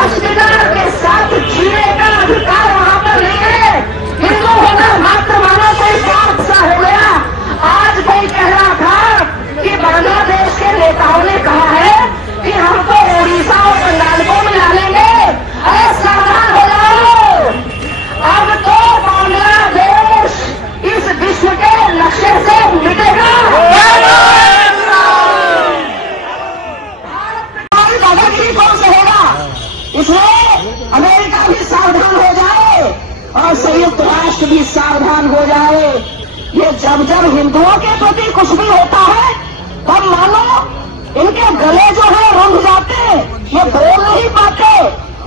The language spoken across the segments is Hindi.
अस्वीकार के साथ जीने का अधिकार वहाँ पर नहीं है। हिंदू होना मात्र मानो कोई स्वार्थ सा हो गया। आज कोई कह रहा था कि बांग्लादेश के नेताओं ने कहा है कि हमको उड़ीसा और बंगाल को मिला लेंगे। अरे सावधान हो जाओ, अब तो बांग्लादेश इस विश्व के नक्शे से मिटेगा। कौन होगा, इसलिए अमेरिका भी सावधान हो जाए और संयुक्त राष्ट्र भी सावधान हो जाए। ये जब जब हिंदुओं के प्रति कुछ भी होता है तब मानो इनके गले जो है रुंध जाते, ये बोल नहीं पाते।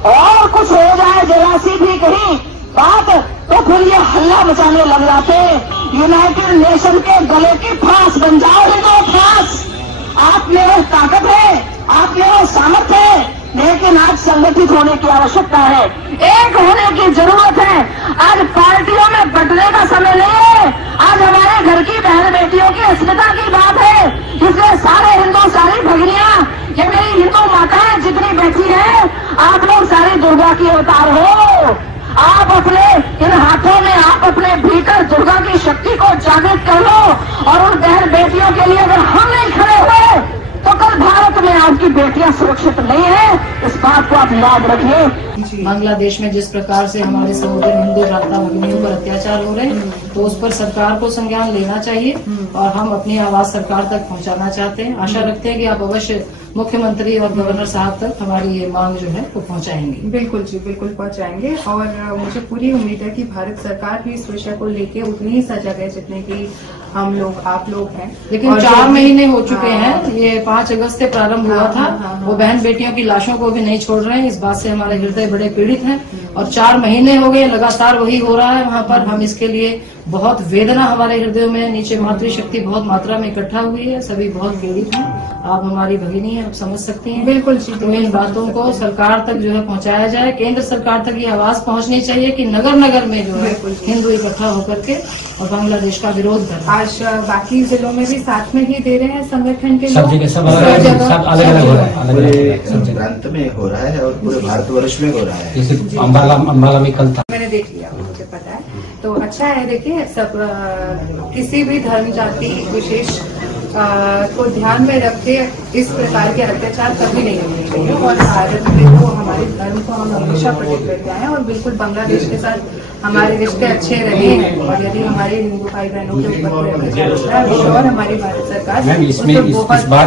और कुछ हो जाए जरा सी भी कहीं बात तो फिर ये हल्ला मचाने लग जाते। यूनाइटेड नेशन के गले की फांस बन जाओ हिंदू फांस। आप में वो ताकत है, आप में वो सामर्थ्य है, लेकिन आज संगठित होने की आवश्यकता है, एक होने की जरूरत है। आज पार्टियों में बंटने का समय नहीं है। आज हमारे घर की बहन बेटियों की अस्मिता की बात है। इसलिए सारे हिंदू, सारी भगिनियां, ये मेरी हिंदू माताएं जितनी बैठी हैं, आप लोग सारी दुर्गा की अवतार हो। आप अपने इन हाथों में, आप अपने भीतर दुर्गा की शक्ति को जागृत कर लो। और उन बहन बेटियों के लिए अगर हम नहीं खड़े हुए तो कल भारत में आपकी बेटियां सुरक्षित नहीं है। इस बात को आप याद रखें। बांग्लादेश में जिस प्रकार से हमारे सहोदर हिंदू माता भगिनियों पर अत्याचार हो रहे हैं, तो उस पर सरकार को संज्ञान लेना चाहिए और हम अपनी आवाज सरकार तक पहुंचाना चाहते हैं। आशा रखते हैं कि आप अवश्य मुख्यमंत्री और गवर्नर साहब तक हमारी ये मांग जो है वो पहुंचाएंगे। बिल्कुल जी, बिल्कुल पहुंचाएंगे। और मुझे पूरी उम्मीद है कि भारत सरकार भी इस विषय को लेके उतनी ही सजग है जितने की हम लोग, आप लोग हैं। लेकिन 4 महीने हो चुके हैं, ये 5 अगस्त से प्रारंभ हुआ था। वो बहन बेटियों की लाशों को भी नहीं छोड़ रहे हैं। इस बात से हमारे हृदय बड़े पीड़ित हैं और 4 महीने हो गए लगातार वही हो रहा है वहाँ पर। हम इसके लिए बहुत वेदना हमारे हृदय में, नीचे मातृशक्ति बहुत मात्रा में इकट्ठा हुई है, सभी बहुत पीड़ित हैं। आप हमारी भगिनी हैं, आप समझ सकती हैं। बिल्कुल जी, तो इन बातों को सरकार तक जो है पहुंचाया जाए। केंद्र सरकार तक ये आवाज पहुंचनी चाहिए कि नगर नगर में जो है हिंदू इकट्ठा होकर के और बांग्लादेश का विरोध कर। आज बाकी जिलों में भी साथ में ही दे रहे हैं संगठन के सब जगह, सब अलग-अलग हो रहा है, पूरे प्रांत में हो रहा है और पूरे भारतवर्ष में हो रहा है। जैसे अम्बाला में कल था, मैंने देख लिया, मुझे पता है। तो अच्छा है, देखिए सब किसी भी धर्म जाति विशेष को ध्यान में रख के इस प्रकार के अत्याचार कभी नहीं होने चाहिए। और भारत में तो हमारे धर्म को हम हमेशा प्रोटेक्ट करते आए हैं और बिल्कुल बांग्लादेश के साथ हमारे रिश्ते अच्छे रहे हैं। और यदि हमारे हिंदू भाई बहनों के ऊपर और हमारी भारत सरकार इसमें इस बार